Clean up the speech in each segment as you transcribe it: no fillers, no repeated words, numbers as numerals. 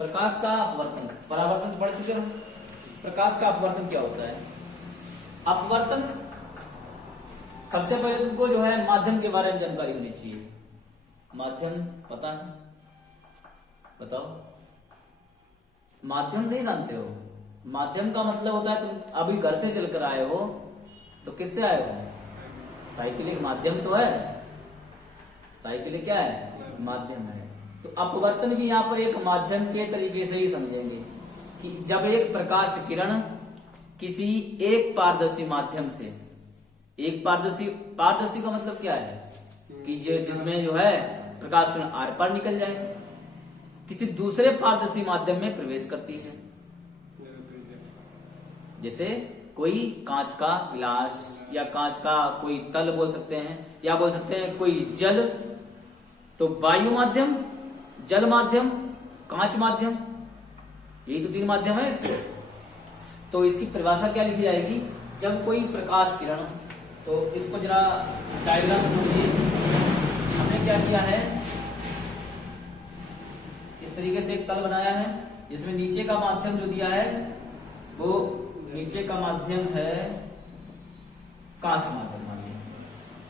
प्रकाश का अपवर्तन, परावर्तन तो पढ़ चुके हो। प्रकाश का अपवर्तन क्या होता है? अपवर्तन, सबसे पहले तुमको जो है माध्यम के बारे में जानकारी होनी चाहिए। माध्यम पता है? बताओ। माध्यम नहीं जानते हो? माध्यम का मतलब होता है तुम अभी घर से चलकर आए हो तो किससे आए हो? साइकिल एक माध्यम तो है। साइकिल क्या है? माध्यम है। तो अपवर्तन भी यहाँ पर एक माध्यम के तरीके से ही समझेंगे कि जब एक प्रकाश किरण किसी एक पारदर्शी माध्यम से, एक पारदर्शी का मतलब क्या है कि जिसमें जो है प्रकाश किरण आर पार निकल जाए, किसी दूसरे पारदर्शी माध्यम में प्रवेश करती है। जैसे कोई कांच का गिलास या कांच का कोई तल बोल सकते हैं, या बोल सकते हैं कोई जल, तो वायु माध्यम, जल माध्यम, कांच माध्यम, यही तो तीन माध्यम है इसके। तो इसकी परिभाषा क्या लिखी जाएगी? जब कोई प्रकाश किरण, तो इसको जरा डायग्राम समझिए। हमने क्या किया है, इस तरीके से एक तल बनाया है जिसमें नीचे का माध्यम जो दिया है वो नीचे का माध्यम है कांच माध्यम मान लो,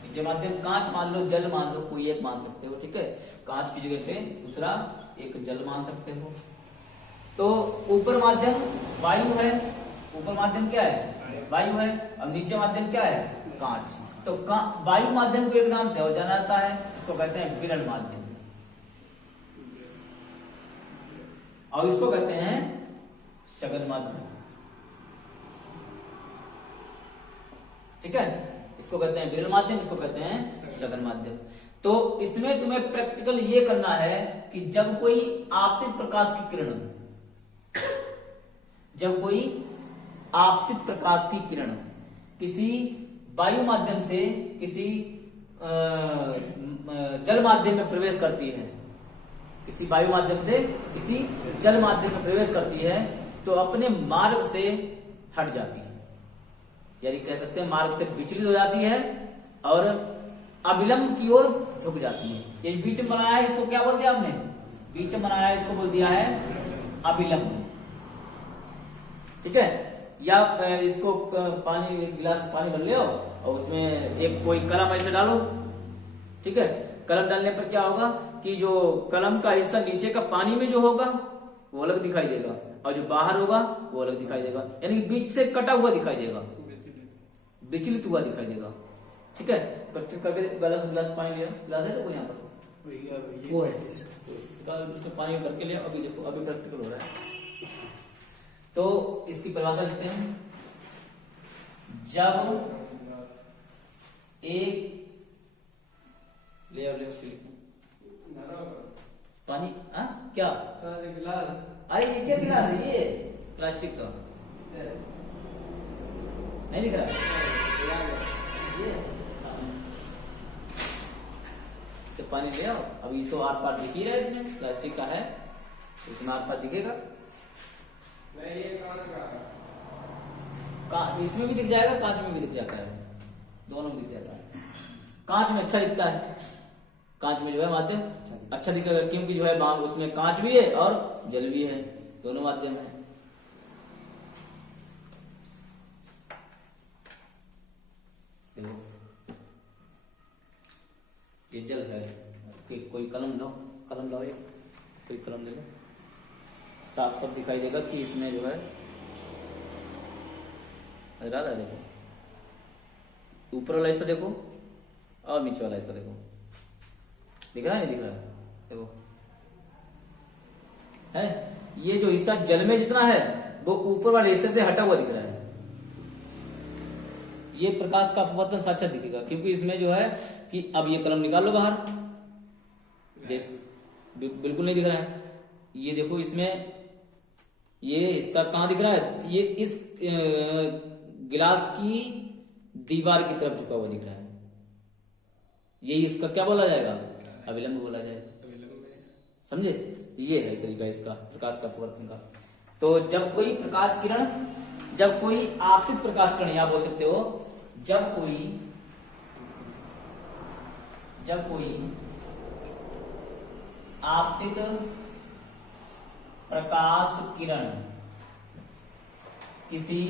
नीचे माध्यम कांच मान लो, जल मान लो, कोई एक मान सकते हो, ठीक है। कांच की जगह पे दूसरा एक जल मान सकते हो। तो ऊपर माध्यम वायु है, ऊपर माध्यम क्या है? वायु है। अब नीचे माध्यम क्या है? कांच। तो वायु माध्यम को एक नाम से और जाना जाता है, इसको कहते हैं विरल माध्यम, और इसको कहते हैं सघन माध्यम, ठीक है। इसको कहते हैं विरल माध्यम, इसको कहते हैं सघन माध्यम। तो इसमें तुम्हें प्रैक्टिकल ये करना है कि जब कोई आपतित प्रकाश की किरण, जब कोई आपतित प्रकाश की किरण किसी वायु माध्यम से किसी जल माध्यम में प्रवेश करती है, किसी वायु माध्यम से किसी जल माध्यम में प्रवेश करती है, तो अपने मार्ग से हट जाती है, यानी कह सकते हैं मार्ग से विचलित हो जाती है और अविलंब की ओर झुक जाती है। ये बीच में बनाया है, इसको क्या बोल दिया आपने? बीच में बनाया है, इसको बोल दिया है अविलंब, ठीक है। या इसको पानी, गिलास पानी भर ले और उसमें एक कोई कलम ऐसे डालो, ठीक है। कलम डालने पर क्या होगा कि जो कलम का हिस्सा नीचे का पानी में जो होगा वो अलग दिखाई देगा, और जो बाहर होगा वो अलग दिखाई देगा, यानी कि बीच से कटा हुआ दिखाई देगा, विचलित हुआ दिखाई देगा, ठीक है। प्रैक्टिस करके गिलास पानी लिया, गिलास है देखो यहाँ पर वो है, उसमें पानी भर के लिया। अभी देखो अभी प्रैक्टिकल हो रहा है। तो इसकी परिभाषा लिखते हैं, जब एक ले पानी, क्या गिलास, अरे ये क्या गिलास है? ये प्लास्टिक का नहीं दिख रहा ये, इसे पानी ले आओ। अभी तो आर पार दिख ही रहा है, इसमें प्लास्टिक का है, इसमें आर पार दिखेगा, इसमें भी दिख जाएगा, कांच में भी दिख जाता है, दोनों में दिख जाता है। कांच में अच्छा दिखता है, कांच में जो है माध्यम अच्छा दिखेगा, क्योंकि जो है उसमें कांच भी है और जल भी है, दोनों माध्यम है। देखो ये जल है, कोई कलम लो, कलम लाओ, कोई कलम ले लो, साफ साफ दिखाई देगा कि इसमें जो है रहा, देखो ऊपर वाला हिस्सा देखो और नीचे वाला हिस्सा देखो, दिख रहा है? नहीं दिख रहा है? देखो है, ये जो हिस्सा जल में जितना है वो ऊपर वाले हिस्से से हटा हुआ दिख रहा है। ये प्रकाश का अपवर्तन साक्षात दिखेगा, क्योंकि इसमें जो है कि अब ये कलम निकाल लो बाहर, बिल्कुल नहीं दिख रहा है। ये देखो इसमें ये हिस्सा कहां दिख रहा है? ये इस गिलास की दीवार की तरफ झुका हुआ दिख रहा है, यही इसका क्या बोला जाएगा? अविलंब बोला जाएगा, समझे? ये है तरीका इसका प्रकाश का अपवर्तन का। तो जब कोई प्रकाश किरण, जब कोई आपतित प्रकाश किरण, या बोल सकते हो जब कोई आपतित प्रकाश किरण किसी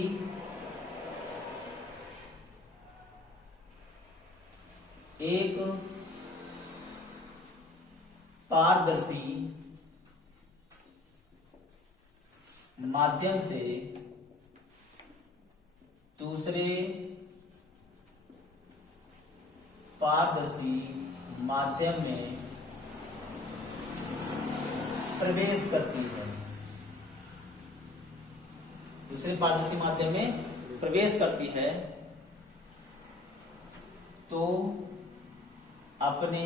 एक पारदर्शी माध्यम से दूसरे पारदर्शी माध्यम में प्रवेश करती है। दूसरे पारदर्शी माध्यम में प्रवेश करती है तो अपने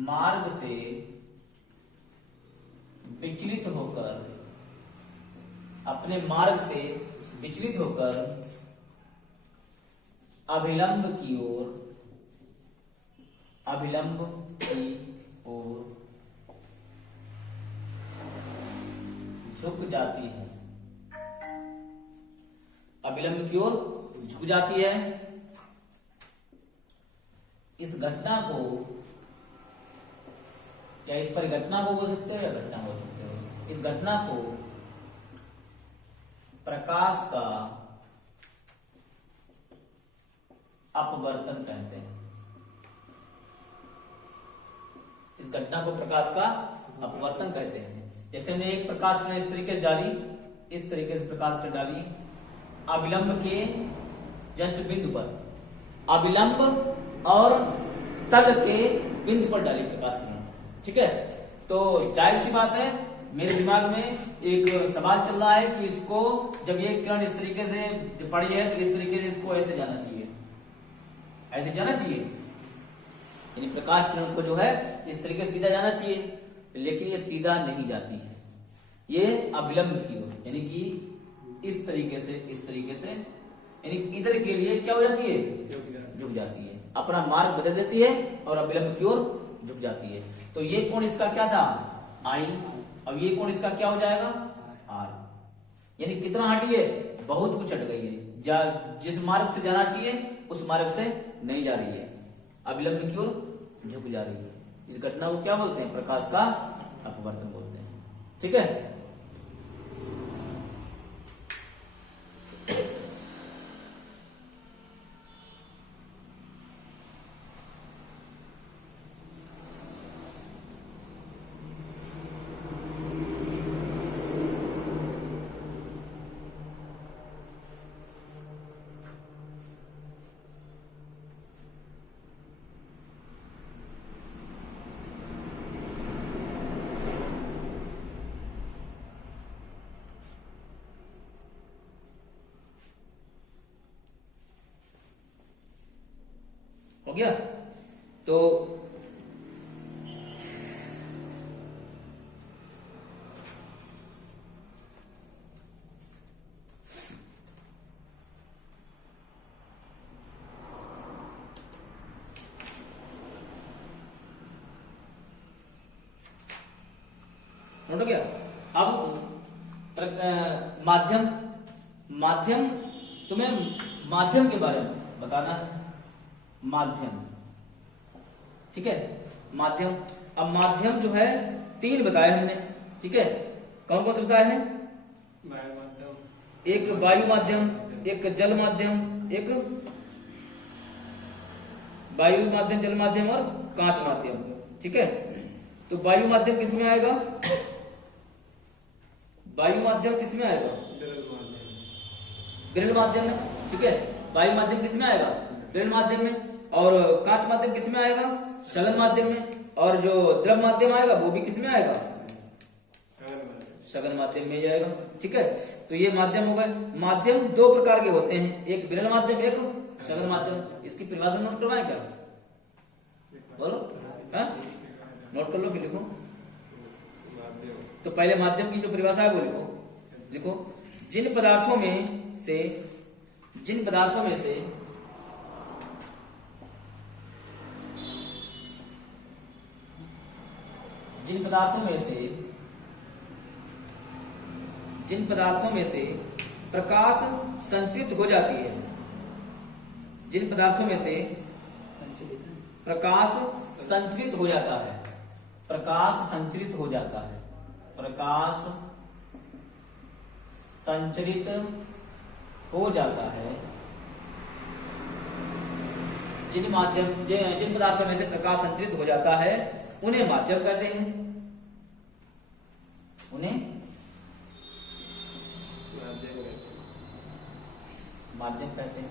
मार्ग से विचलित होकर अभिलंब की ओर झुक जाती है। अभिलंब की ओर झुक जाती है। इस घटना को या इस परिघटना को बोल सकते हो या घटना बोल सकते हो। इस घटना को प्रकाश का अपवर्तन कहते हैं। इस घटना को प्रकाश का अपवर्तन कहते हैं। जैसे हमने एक प्रकाश किरण इस तरीके से डाली, इस तरीके से प्रकाश किरण डाली अभिलंब के जस्ट बिंदु पर, अभिलंब और तल के बिंदु पर डाली प्रकाश किरण। ठीक है, तो जाहिर सी बात है मेरे दिमाग में एक सवाल चल रहा है कि इसको जब ये किरण इस तरीके से पड़ी है तो इस तरीके से इसको ऐसे जाना चाहिए, ऐसे जाना चाहिए। यानी प्रकाश किरण को जो है इस तरीके से सीधा जाना चाहिए, लेकिन ये सीधा नहीं जाती है, ये अभिलंब की ओर यानी कि इस तरीके से यानी इधर के लिए क्या हो जाती है, झुक जाती है, अपना मार्ग बदल देती है और अभिलंब की ओर झुक जाती है। तो ये कोण इसका क्या था, आई, अब ये कोण इसका क्या हो जाएगा, आर। यानी कितना हटी है, बहुत कुछ हट गई है। जिस मार्ग से जाना चाहिए उस मार्ग से नहीं जा रही है, अभिलंब की ओर झुक जा रही है। इस घटना को क्या बोलते हैं, प्रकाश का अपवर्तन बोलते हैं। ठीक है, हो गया। तो नोट हो गया। अब माध्यम तुम्हें माध्यम के बारे में बताना है, माध्यम। ठीक है, माध्यम। अब माध्यम जो है 3 बताए हमने। ठीक है, कौन कौन से बताए हैं, एक वायु माध्यम, एक जल माध्यम, एक वायु माध्यम, जल माध्यम और कांच माध्यम। ठीक है, तो वायु माध्यम किसमें आएगा, वायु माध्यम किसमें आएगा, विरल माध्यम में। ठीक है, वायु माध्यम किसमें आएगा, विरल माध्यम में, और कांच माध्यम किसमें आएगा, शलन माध्यम में, और जो द्रव माध्यम आएगा वो भी किसमें आएगा, सघन माध्यम में जाएगा। ठीक है, तो ये माध्यम हो गए। माध्यम 2 प्रकार के होते हैं, एक विरल माध्यम, एक सघन माध्यम। इसकी परिभाषा नोट करवाएं क्या, बोलो, नोट कर लो फिर लिखो। तो पहले माध्यम की जो परिभाषा है वो लिखो। जिन पदार्थों में से जिन पदार्थों में से प्रकाश संचरित हो जाती है, जिन पदार्थों में से प्रकाश संचरित हो जाता है, प्रकाश संचरित हो जाता है, प्रकाश संचरित हो जाता है, जिन पदार्थों में से प्रकाश संचरित हो जाता है उन्हें माध्यम कहते हैं, उन्हें माध्यम कहते हैं।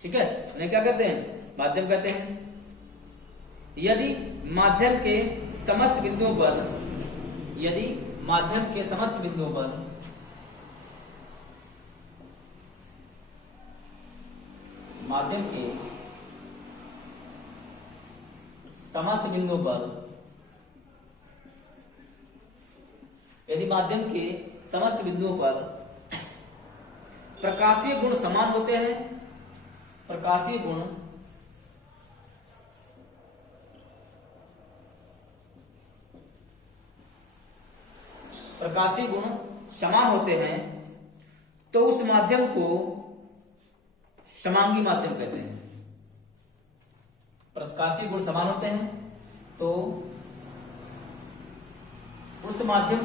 ठीक है, उन्हें क्या कहते हैं? माध्यम कहते हैं। यदि माध्यम के समस्त बिंदुओं पर, यदि माध्यम के समस्त बिंदुओं पर माध्यम के समस्त बिंदुओं पर यदि माध्यम के समस्त बिंदुओं पर प्रकाशीय गुण समान होते हैं, प्रकाशीय गुण समान होते हैं तो उस माध्यम को समांगी माध्यम कहते हैं। प्रकाशीय गुण समान होते हैं तो उस माध्यम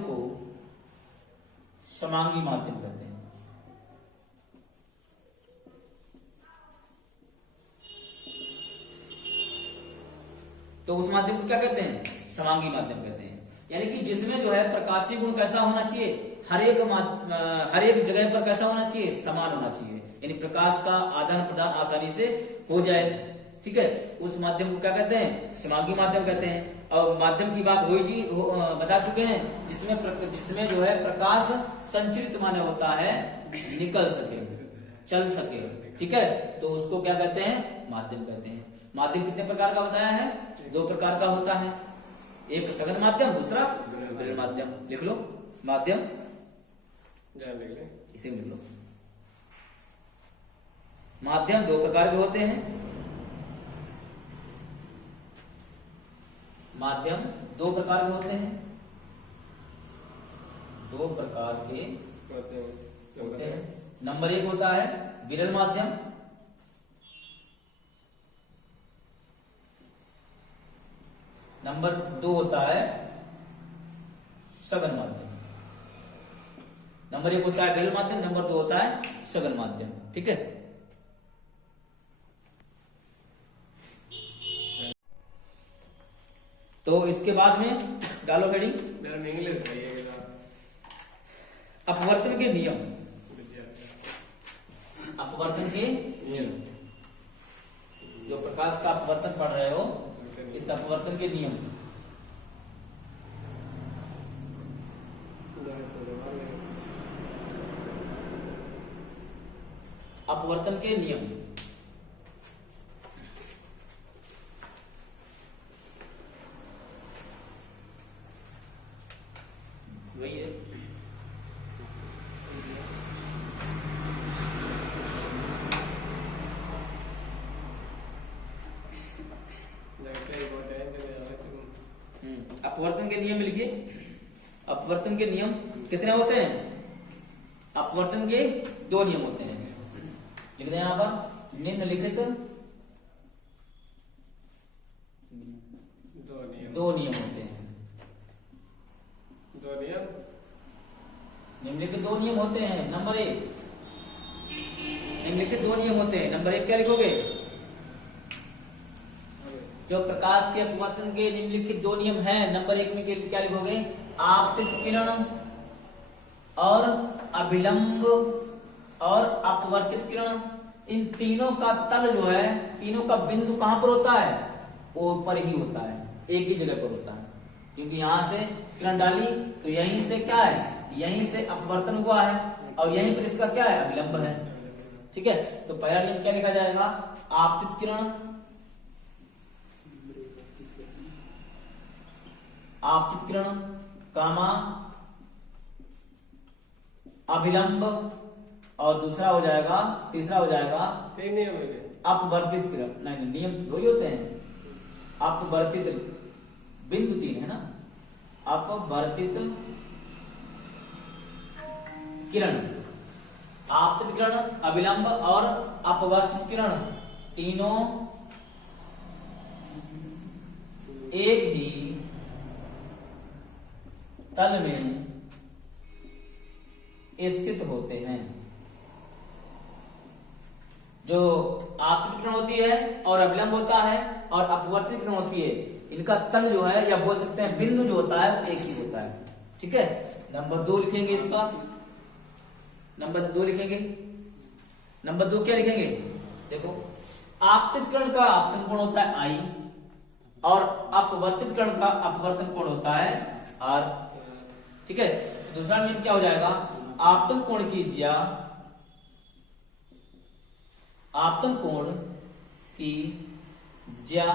को समांगी माध्यम कहते हैं। तो उस माध्यम को क्या कहते हैं? समांगी माध्यम कहते हैं। यानी कि जिसमें जो है प्रकाशीय गुण कैसा होना चाहिए? हर एक जगह पर कैसा होना चाहिए? समान होना चाहिए, यानी प्रकाश का आदान प्रदान आसानी से हो जाए। ठीक है, उस माध्यम को क्या कहते हैं? समांगी माध्यम कहते हैं। और माध्यम की बात बता चुके हैं, जिसमें जो है प्रकाश संचरित माने होता है निकल सके, चल सके। ठीक है, तो उसको क्या कहते हैं? माध्यम कहते हैं। माध्यम कितने प्रकार का बताया है? 2 प्रकार का होता है, एक सघन माध्यम, दूसरा विरल माध्यम। लिख लो माध्यम, इसे लिख लो। माध्यम 2 प्रकार के होते हैं, माध्यम 2 प्रकार के होते हैं, 2 प्रकार के होते हैं। नंबर 1 होता है विरल माध्यम, नंबर 2 होता है सघन माध्यम। नंबर 1 होता है विरल माध्यम, नंबर 2 होता है सघन माध्यम। ठीक है, तो इसके बाद में डालो हेडिंग, अपवर्तन के नियम। अपवर्तन के नियम, जो प्रकाश का अपवर्तन पढ़ रहे हो, इस अपवर्तन के नियम। अपवर्तन के नियम वही है। अपवर्तन के नियम लिखिए। अपवर्तन के नियम कितने होते हैं? अपवर्तन के 2 नियम होते हैं। लिख दें यहां पर, निम्नलिखित 2 नियम होते हैं। 2 नियम, निम्नलिखित 2 नियम होते हैं। नंबर 1, निम्नलिखित 2 नियम होते हैं। नंबर 1 क्या लिखोगे? जो प्रकाश के अपवर्तन के निम्नलिखित 2 नियम हैं, नंबर 1 में क्या लिखोगे? आपतित किरण और अभिलंब और अपवर्तित किरण, इन तीनों का तल जो है, तीनों का बिंदु कहां पर होता है? ऊपर ही होता है, एक ही जगह पर होता है। क्योंकि यहां से किरण डाली तो यहीं से क्या है? यहीं से अपवर्तन हुआ है और यहीं पर इसका क्या है? अभिलंब है। ठीक है, तो पहला नियम क्या लिखा जाएगा? आपतित किरण, आपतित किरण कामा अभिलंब, और दूसरा हो जाएगा, तीसरा हो जाएगा 3 नियम हो गए। अपवर्तित किरण। नहीं, नियम 2 ही होते हैं। अपवर्तित, बिंदु 3 है ना, अपवर्तित किरण। आपतित किरण, अभिलंब और अपवर्तित किरण तीनों एक ही तल में स्थित होते हैं। जो आपतित किरण होती है और अभिलंब होता है और अपवर्तित किरण होती है, इनका तल जो है या बोल सकते हैं बिंदु जो होता है वो एक ही होता है। ठीक है, नंबर 2 लिखेंगे इसका। नंबर 2 लिखेंगे। नंबर 2 क्या लिखेंगे? देखो, आपतित किरण का आपतन कोण होता है आई और अपवर्तित किरण का अपवर्तन कोण होता है आर। ठीक है, दूसरा नियम क्या हो जाएगा? आपतन कोण की ज्या, आपतन कोण की ज्या,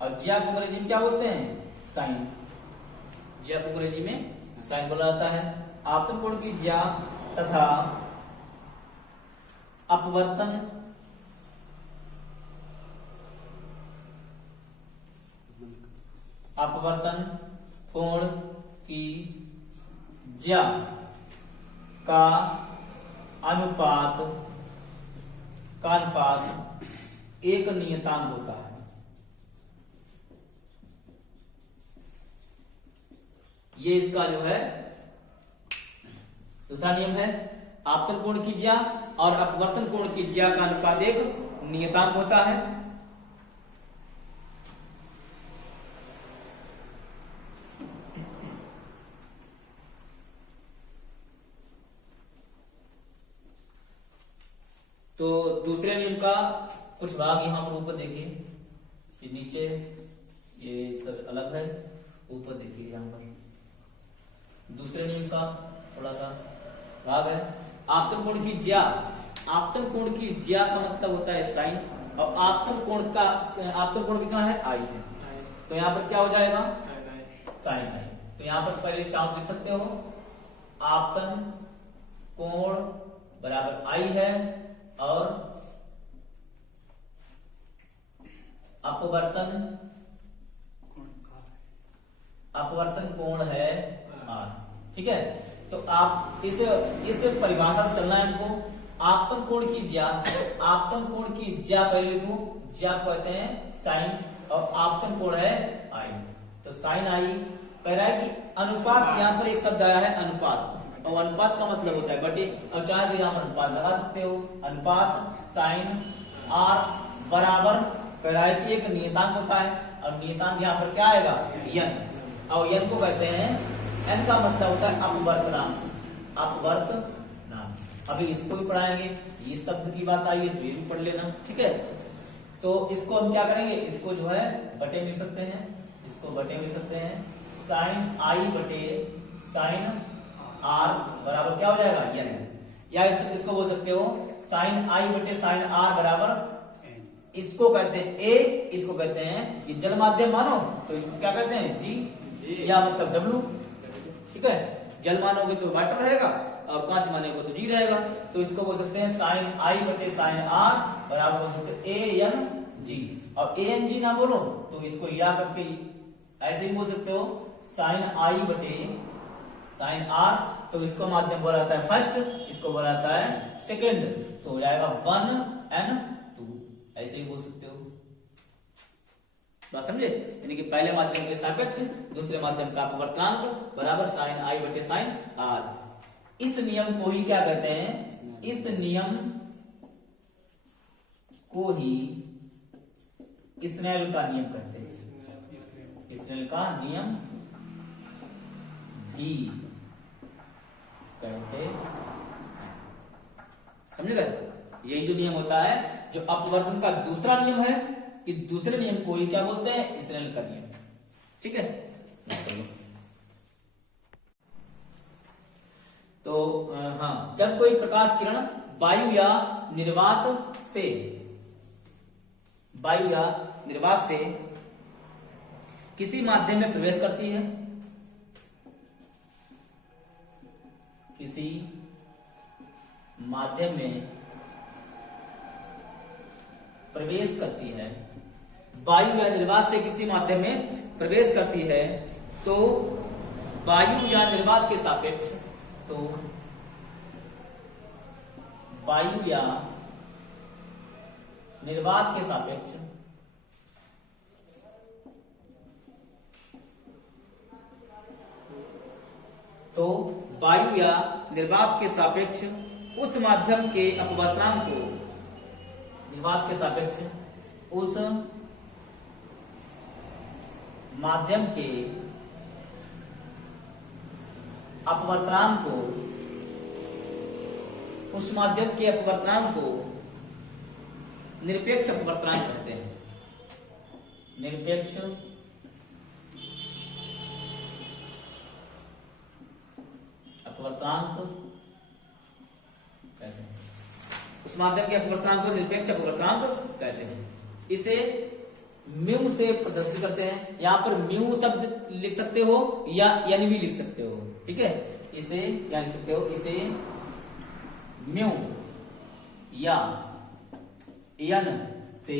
और ज्या को अंग्रेजी में क्या बोलते हैं? साइन। ज्या को अंग्रेजी में साइन बोला जाता है। आपतन कोण की ज्या तथा अपवर्तन कोण की ज्या का अनुपात एक नियतांक होता है। ये इसका जो है दूसरा नियम है। आपतन कोण की ज्या और अपवर्तन कोण की ज्या का अनुपात एक नियतांक होता है। तो दूसरे नियम का कुछ भाग यहां पर ऊपर देखिए, ये नीचे ये सब अलग है, ऊपर देखिए यहां पर दूसरे नियम का थोड़ा सा भाग है। आपतन कोण की ज्या, आपतन कोण की ज्या का मतलब होता है साइन, और आपतन कोण कितना है? आई है। तो यहां पर क्या हो जाएगा? साइन आई। तो यहां पर पहले चार्ट लिख सकते हो, आपतन कोण बराबर आई है और अपवर्तन कोण है आर। ठीक है, तो आप इस परिभाषा से चलना है हमको। आपतन कोण की ज्या, आपतन कोण की ज्या पहले लिखो, ज्या कहते हैं साइन और आपतन कोण है आई। तो साइन आई कह रहा है कि अनुपात, यहां पर एक शब्द आया है अनुपात, और अनुपात का मतलब होता है बटे, और चाहे तो यहां पर अनुपात लगा सकते हो। अनुपात साइन आर बराबर कह रहा है कि एक नियतांक होता है, और नियतांक यहां पर क्या आएगा? यन, और यन को कहते हैं, एन का मतलब होता है अपवर्तनांक, अपवर्तनांक। अभी इसको भी पढ़ाएंगे, इस शब्द की बात आई है तो ये भी पढ़ लेना। ठीक है, तो इसको हम क्या करेंगे? इसको जो है बटे में लिख सकते हैं, इसको बटे में लिख सकते हैं। साइन आई बटे साइन आर बराबर क्या हो जाएगा? यन, या इसको बोल सकते हो साइन आई बटे साइन आर बराबर, इसको कहते हैं ए, इसको कहते हैं ये जल माध्यम मानो तो इसको क्या कहते हैं? जी, या मतलब डब्लू। ठीक है, जल मानोगे तो वाटर रहेगा और कांच मानोगे तो जी रहेगा। तो इसको बोल सकते हैं साइन आई बटे साइन आर बराबर बोल सकते हैं ए एन जी, और ए एन जी ना बोलो तो इसको या करके ऐसे ही बोल सकते हो साइन आई बटे साइन आर, तो इसको माध्यम बोला जाता है फर्स्ट, इसको बोला जाता है सेकेंड, तो हो जाएगा 1n2, ऐसे ही बोल सकते हो। बात समझे? यानी कि पहले माध्यम के सापेक्ष दूसरे माध्यम का अपवर्तनांक बराबर साइन आई बटे साइन आर। इस नियम को ही क्या कहते हैं? इस नियम को ही स्नेल का नियम कहते हैं। स्नेल का नियम भी कहते हैं। समझ गए? यही जो नियम होता है, जो अपवर्तन का दूसरा नियम है, इस दूसरे नियम को ही क्या बोलते हैं? स्नेल का नियम। ठीक है, तो हाँ, जब कोई प्रकाश किरण वायु या निर्वात से किसी माध्यम में प्रवेश करती है, किसी माध्यम में प्रवेश करती है, वायु या निर्वात से किसी माध्यम में प्रवेश करती है, तो वायु या निर्वात के सापेक्ष, तो वायु या निर्वात के सापेक्ष तो वायु या निर्वात के सापेक्ष उस माध्यम के अपवर्तनांक को, निर्वात के सापेक्ष उस माध्यम के अपवर्तनांक को, उस माध्यम के अपवर्तनांक को निरपेक्ष अपवर्तनांक कहते हैं। निरपेक्ष अपवर्तनांक कहते हैं। उस माध्यम के अपवर्तनांक को निरपेक्ष अपवर्तनांक कहते हैं। इसे म्यू से प्रदर्शित करते हैं। यहां पर म्यू शब्द लिख सकते हो या एन भी लिख सकते हो, ठीक है। इसे क्या लिख सकते हो, इसे म्यू या एन से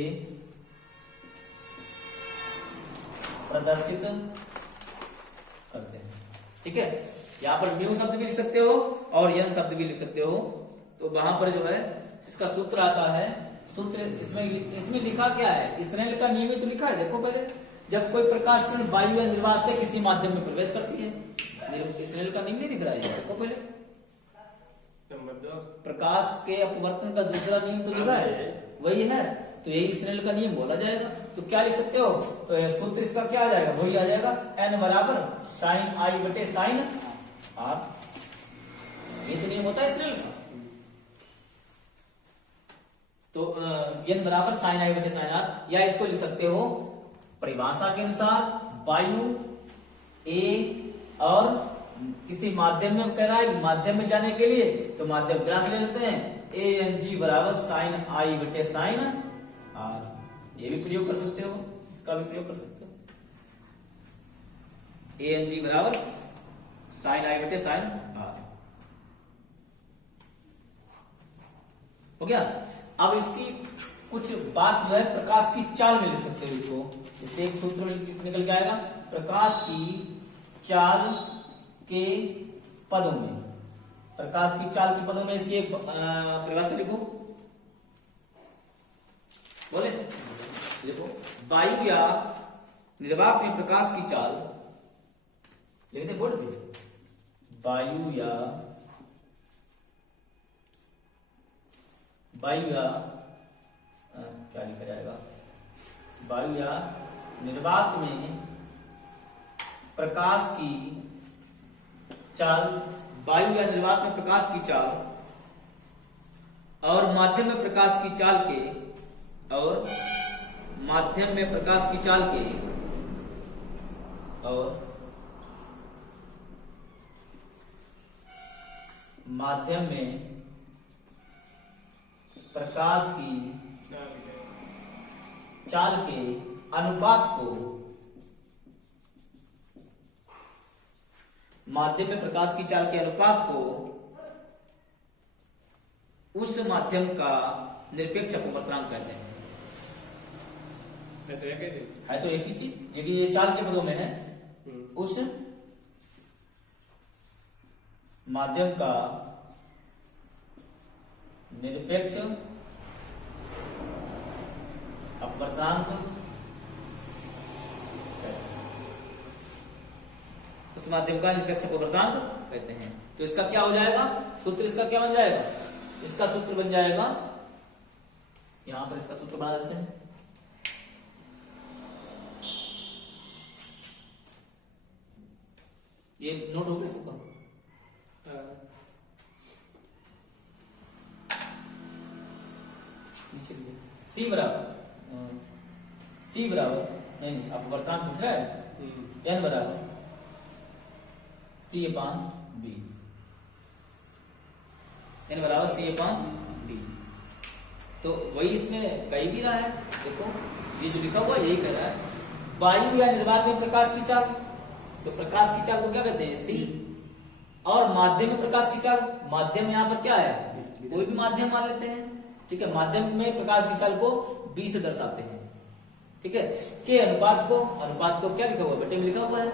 प्रदर्शित करते हैं, ठीक है। यहां पर म्यू शब्द भी लिख सकते हो और एन शब्द भी लिख सकते हो। तो वहां पर जो है इसका सूत्र आता है, सूत्र इसमें लिखा क्या है, स्नेल का नियम ही तो लिखा है। देखो पहले, जब कोई प्रकाश किरण वायु या निर्वात से किसी माध्यम में प्रवेश करती है, स्नेल का नियम नहीं दिख रहा है, देखो पहले। प्रकाश के अपवर्तन का दूसरा नियम तो लिखा है, वही है, तो यही स्नेल का नियम बोला जाएगा। तो क्या लिख सकते हो, तो सूत्र इसका क्या आ जाएगा, वही आ जाएगा, n बराबर साइन आई बटे साइन आर। ये तो नियम होता है स्नेल का। तो n बराबर साइन आई बटे साइन आर, या इसको लिख सकते हो परिभाषा के अनुसार वायु ए और किसी माध्यम में कह रहा है, माध्यम में जाने के लिए तो माध्यम ग्रास ले लेते हैं, ए एन जी बराबर साइन आई बटे साइन आर। ये भी प्रयोग कर सकते हो, इसका भी प्रयोग कर सकते हो, ए एन जी बराबर साइन आई बटे साइन आर। हो गया। अब इसकी कुछ बात जो है प्रकाश की चाल में लिख सकते हो इसको। इससे एक सूत्र निकल के आएगा, प्रकाश की चाल के पदों में, प्रकाश की चाल के पदों में इसकी एक परिभाषा लिखो। बोले देखो, वायु या निर्वात में प्रकाश की चाल, लिखते बोर्ड पे, वायु या क्या लिखा जाएगा, वायु या निर्वात में प्रकाश की चाल, वायु या निर्वात में प्रकाश की चाल और माध्यम में प्रकाश की चाल के, और माध्यम में प्रकाश की चाल के, और माध्यम में प्रकाश की चाल के अनुपात को, माध्यम में प्रकाश की चाल के अनुपात को उस माध्यम का निरपेक्ष अपवर्तनांक कहते हैं। है तो एक ही चीज, लेकिन ये चाल के पदों में है, उस माध्यम का निरपेक्ष अपवर्तनांक, उस माध्यम का निरपेक्ष अपवर्तनांक कहते हैं। तो इसका क्या हो जाएगा, सूत्र इसका क्या बन जाएगा, इसका सूत्र बन जाएगा, यहां पर इसका सूत्र बना देते हैं, ये नोट हो गया इसका, सी बराबर नहीं, अपवर्तनांक पूछ रहा है, एन बराबर सी अपान बी, एन बराबर सी अपान बी। तो वही इसमें कही भी रहा है, देखो ये जो लिखा हुआ यही कह रहा है, वायु या निर्वात में प्रकाश की चाल, तो प्रकाश की चाल को क्या कहते हैं, सी, और माध्यम में प्रकाश की चाल, माध्यम यहाँ पर क्या है, कोई भी माध्यम मान लेते हैं, ठीक है। माध्यम में प्रकाश की चाल को बी से दर्शाते हैं, ठीक है। के अनुपात को क्या लिखा हुआ है, बटे में लिखा हुआ है,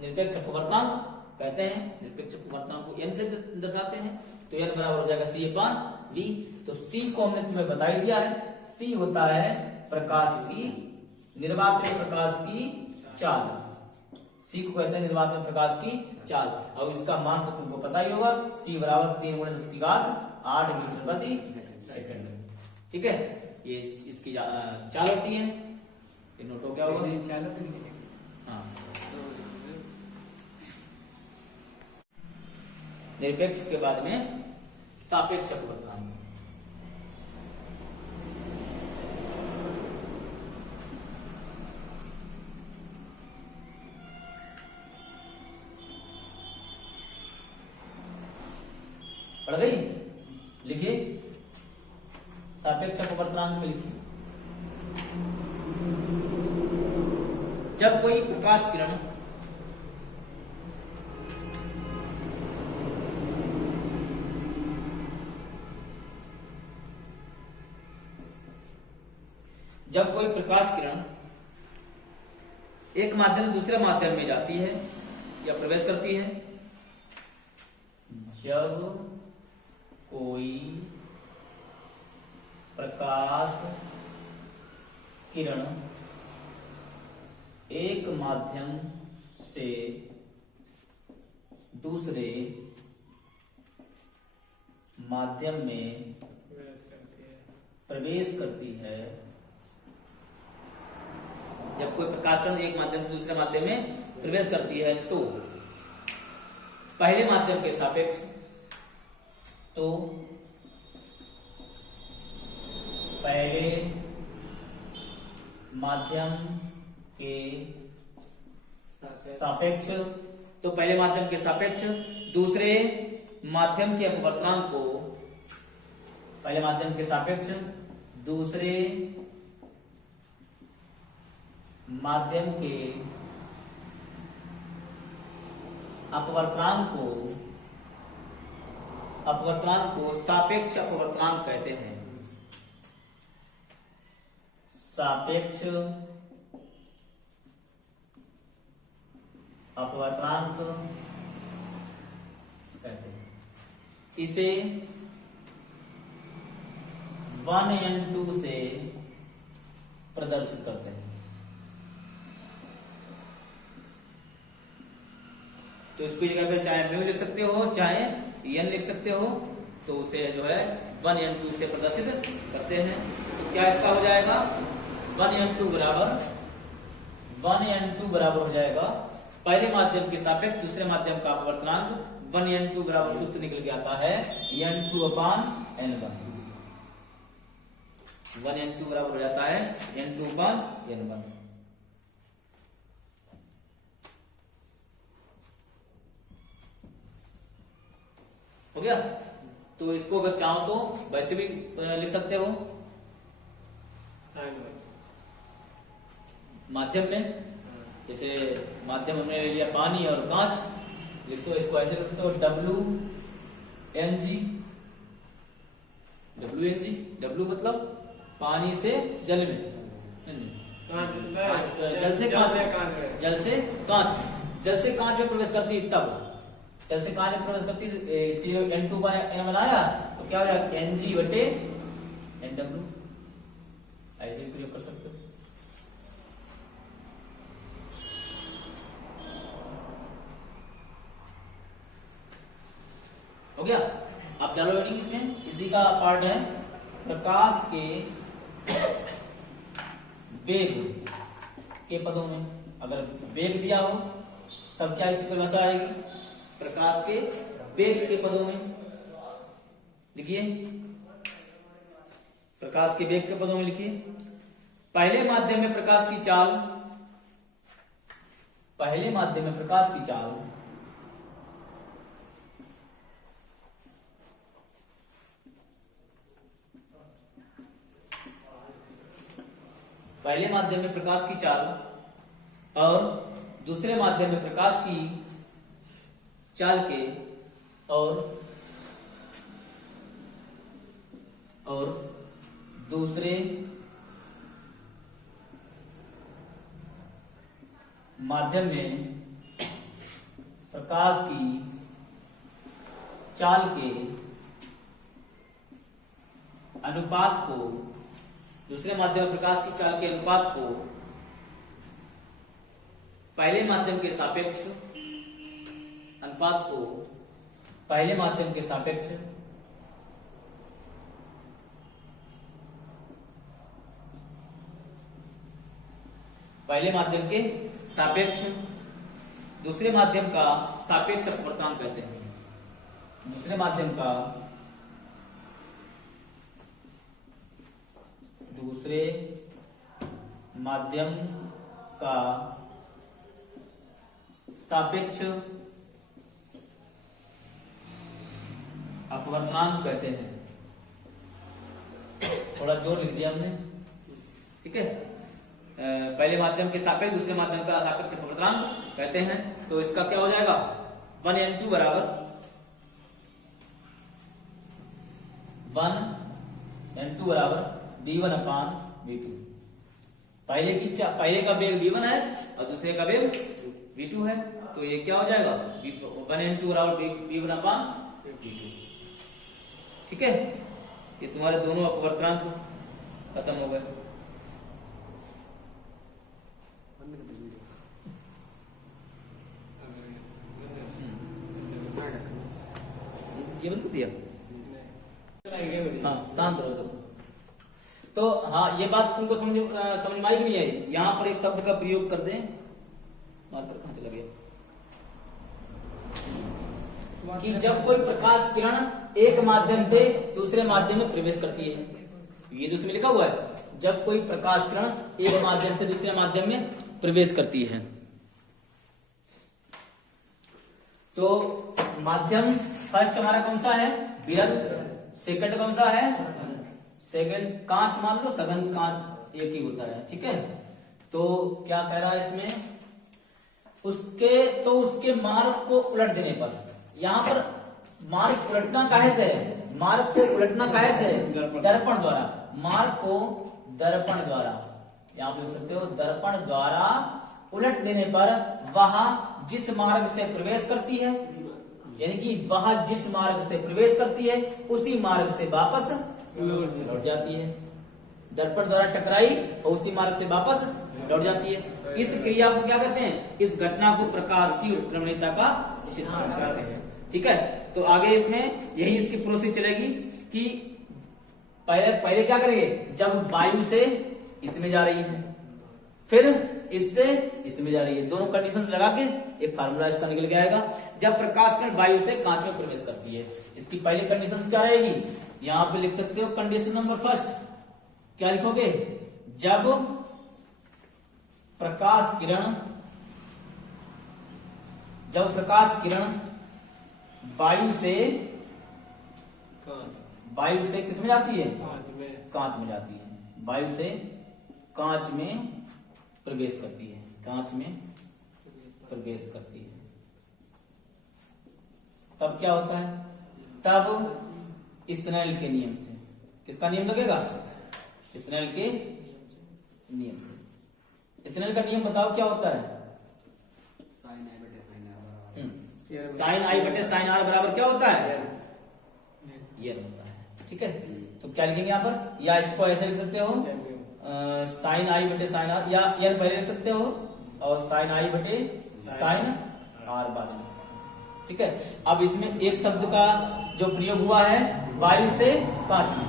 निरपेक्ष अपवर्तनांक, कहते हैं, निरपेक्ष अपवर्तनांक को n से दर्शाते हैं। तो n बराबर हो जाएगा C/V। तो C को हमने तुम्हें बता ही दिया है, C होता है प्रकाश की, निर्वात में प्रकाश की चाल। C को कहते हैं निर्वात में प्रकाश की चाल, और इसका मान तो तुमको पता ही होगा, C बराबर 3 × 10⁸ मीटर प्रति सेकंड। ठीक है, ये इसकी चाल होती है, ये नोट हो क्या होगा। हाँ, निरपेक्ष के बाद में सापेक्ष अपवर्तनांक। पढ़ गई? लिखिए, सापेक्ष अपवर्तनांक में लिखिए, जब कोई प्रकाश किरण एक माध्यम से दूसरे माध्यम में जाती है या प्रवेश करती है, जब कोई प्रकाश किरण एक माध्यम से दूसरे माध्यम में प्रवेश करती है, जब कोई प्रकाश किरण एक माध्यम से दूसरे माध्यम में प्रवेश करती है, तो पहले माध्यम के सापेक्ष, तो पहले माध्यम के सापेक्ष, तो पहले माध्यम के सापेक्ष दूसरे माध्यम के अपवर्तनांक को, पहले माध्यम के सापेक्ष दूसरे माध्यम के अपवर्तनांक को सापेक्ष अपवर्तनांक कहते हैं। सापेक्ष अपवर्तनांक कहते हैं। इसे 1n2 से प्रदर्शित करते हैं। तो इसको जगह पे चाहे म्यू लिख सकते हो, चाहे n लिख सकते हो, तो उसे जो है 1n2 से प्रदर्शित करते हैं। तो क्या इसका हो जाएगा, 1n2 बराबर हो जाएगा पहले माध्यम के सापेक्ष दूसरे माध्यम का अपवर्तनांक। 1n2 बराबर सूत्र निकल के आता है n2/n1। 1n2 बराबर हो जाता है n2/n1। हो गया? तो इसको अगर चाहो तो वैसे भी लिख सकते हो, माध्यम में, जैसे माध्यम हमने ले लिया पानी और कांच, लिखो इसको ऐसे लिख सकते हो WNG। W मतलब पानी से जल में, जल से कांच, जल से कांच में प्रवेश करती है, तब जल से कांच में प्रवेश करती है, इसकी जो n2/n बनाया तो क्या हो जाएगा Ng/Nw। ऐसे भी प्रयोग कर सकते हो। हो गया? अब डालो हेडिंग इसमें, इसी का पार्ट है प्रकाश के वेग के पदों में। अगर वेग दिया हो तब क्या इसकी परिभाषा आएगी, प्रकाश के वेग के पदों में। लिखिए, प्रकाश के वेग के पदों में लिखिए, पहले माध्यम में प्रकाश की चाल, पहले माध्यम में प्रकाश की चाल पहले माध्यम में प्रकाश की चाल और दूसरे माध्यम में प्रकाश की चाल के और दूसरे माध्यम में प्रकाश की चाल के अनुपात को, दूसरे माध्यम में प्रकाश की चाल के अनुपात को पहले माध्यम के सापेक्ष, अनुपात को पहले माध्यम के सापेक्ष पहले माध्यम के सापेक्ष दूसरे माध्यम का सापेक्ष अपवर्तनांक कहते हैं। दूसरे माध्यम का सापेक्ष अपवर्तनांक कहते हैं। थोड़ा जोर लिख दिया हमने, ठीक है। पहले माध्यम के सापेक्ष दूसरे माध्यम का सापेक्ष अपवर्तनांक कहते हैं। तो इसका क्या हो जाएगा, 1n2 बराबर 1n2 बराबर v1 अपान v2। पहले का वेग v1 है और दूसरे का वेग v2 है, तो ये क्या हो जाएगा 1n2 बराबर v1 अपान v2। ठीक है, ये तुम्हारे दोनों अपवर्तनांक खत्म हो गए। ये बंद कर दिया, हाँ शांत रहो। तो हाँ, ये बात तुमको समझ में आई कि नहीं आई? यहाँ पर एक शब्द का प्रयोग कर दें, मार्कर कहाँ चला गया, कि जब कोई प्रकाश किरण एक माध्यम से दूसरे माध्यम में प्रवेश करती है, ये जो इसमें लिखा हुआ है, जब कोई प्रकाश किरण एक माध्यम से दूसरे माध्यम में प्रवेश करती है, तो माध्यम फर्स्ट हमारा कौन सा है, विरल। सेकंड कौन सा है, सेकंड कांच, मान लो सघन कांच एक ही होता है, ठीक है। तो क्या कह रहा है इसमें, उसके मार्ग को उलट देने पर, यहाँ पर मार्ग उलटना काहे से है, मार्ग को उलटना काहे से है, दर्पण द्वारा। मार्ग को दर्पण द्वारा, यहाँ पे लिख सकते हो, दर्पण द्वारा उलट देने पर वह जिस मार्ग से प्रवेश करती है, यानी कि वह जिस मार्ग से प्रवेश करती है उसी मार्ग से वापस लौट जाती है। दर्पण द्वारा टकराई और उसी मार्ग से वापस लौट जाती है। इस क्रिया को क्या कहते हैं, इस घटना को प्रकाश की उत्क्रमणीयता का सिद्धांत कहते हैं। ठीक है, तो आगे इसमें यही इसकी प्रोसेस चलेगी कि पहले क्या करेंगे, जब वायु से इसमें जा रही है, फिर इससे इसमें जा रही है, दोनों कंडीशन लगा के एक फार्मूला इसका निकल के आएगा। जब प्रकाश किरण वायु से कांच में प्रवेश करती है, इसकी पहली कंडीशन क्या रहेगी, यहां पे लिख सकते हो कंडीशन नंबर फर्स्ट, क्या लिखोगे, जब प्रकाश किरण वायु से किस में जाती है, कांच में जाती है, वायु से कांच में प्रवेश करती है, कांच में प्रवेश करती है, तब क्या होता है, तब स्नेल के नियम से, किसका नियम लगेगा, स्नेल के नियम से। स्नेल का नियम बताओ क्या होता है, साइन आई बटे साइन आर बराबर क्या होता है, ये होता है। ठीक है, तो क्या लिखेंगे यहाँ पर, या इसको ऐसे लिख सकते हो, साइन आई बटे साइन आर, या एन पहले लिख सकते हो और साइन आई बटे साइन आर बाद में। ठीक है, अब इसमें एक शब्द का जो प्रयोग हुआ है, वायु से कांच में,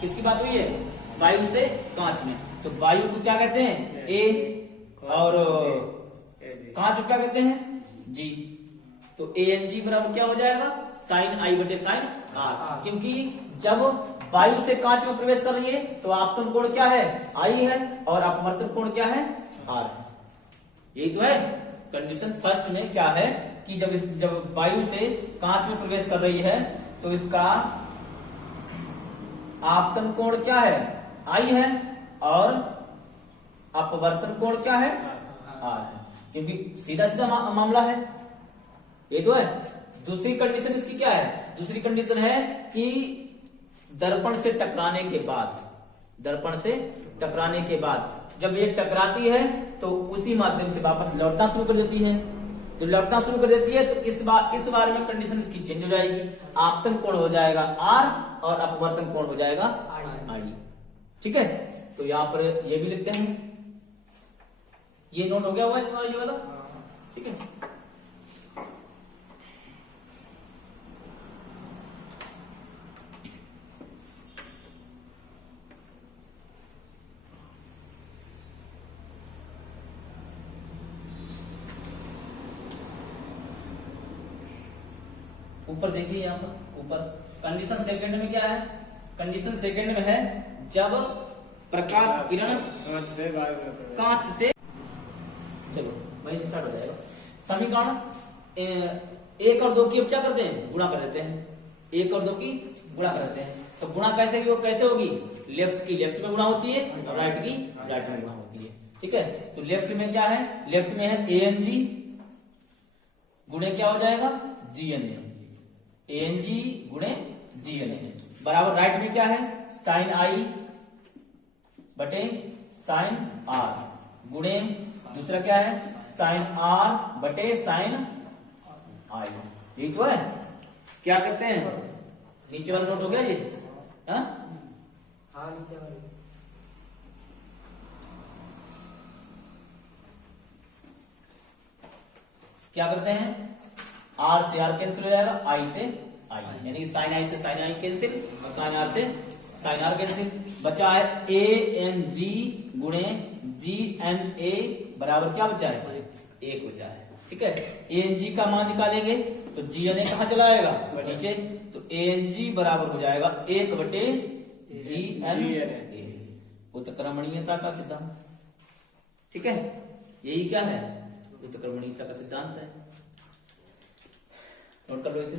किसकी बात हुई है, वायु से कांच में। तो वायु को क्या कहते हैं, ए, और कांच को क्या कहते हैं, जी। तो ए एन जी बराबर क्या हो जाएगा, साइन आई बटे साइन आर, क्योंकि जब वायु से कांच में प्रवेश कर रही है तो आपतन कोण क्या है, आई है, और अपवर्तन कोण क्या है, आर है। यही तो है कंडीशन फर्स्ट में, क्या है कि जब वायु से कांच में प्रवेश कर रही है तो इसका आपतन कोण क्या है, आई है, और अपवर्तन कोण क्या है, आर है, क्योंकि सीधा सीधा मामला है, ये तो है। दूसरी कंडीशन इसकी क्या है, दूसरी कंडीशन है कि दर्पण से टकराने के बाद जब ये टकराती है तो उसी माध्यम से वापस लौटना शुरू कर देती है। तो लौटना शुरू कर देती है तो इस बार में कंडीशन इसकी चेंज हो जाएगी। आपतन कोण हो जाएगा आर और अपवर्तन कोण हो जाएगा आई। ठीक है, तो यहां पर ये भी लिखते हैं। ये नोट हो गया हुआ है ये वाला। ठीक है, ऊपर देखिए, यहां पर ऊपर कंडीशन सेकंड में क्या है? कंडीशन सेकंड में है जब प्रकाश किरण कांच से, चलो वही स्टार्ट हो जाएगा। समीकरण 1 और 2 की अब क्या करते हैं? गुणा कर देते हैं। 1 और 2 की गुणा कर देते हैं। तो गुणा कैसे होगी? लेफ्ट की लेफ्ट में गुणा होती है और राइट की राइट में गुणा होती है। ठीक है, तो लेफ्ट में क्या है? लेफ्ट में है ANG गुणे क्या हो जाएगा? GNA। ANG गुणे GNA बराबर राइट में क्या है? साइन I बटे साइन R गुणे दूसरा क्या है? साइन R बटे साइन I। यही तो है। क्या कहते हैं? नीचे वाला नोट हो गया ये? हाँ नीचे वाली क्या करते हैं? R से R कैंसिल हो जाएगा, I से I, यानी साइन I से साइन I कैंसिल और साइन R से साइन R कैंसिल। बचा है ANG गुणे GNA बराबर क्या बचा है? 1 बचा है। ठीक है, ANG का मान निकालेंगे तो GNA कहां चला आएगा? नीचे। तो ANG बराबर हो जाएगा 1 बटे GNA, उत्क्रमणीयता का सिद्धांत। ठीक है, यही क्या है? उत्क्रमणीयता का सिद्धांत है। नोट कर लो इसे।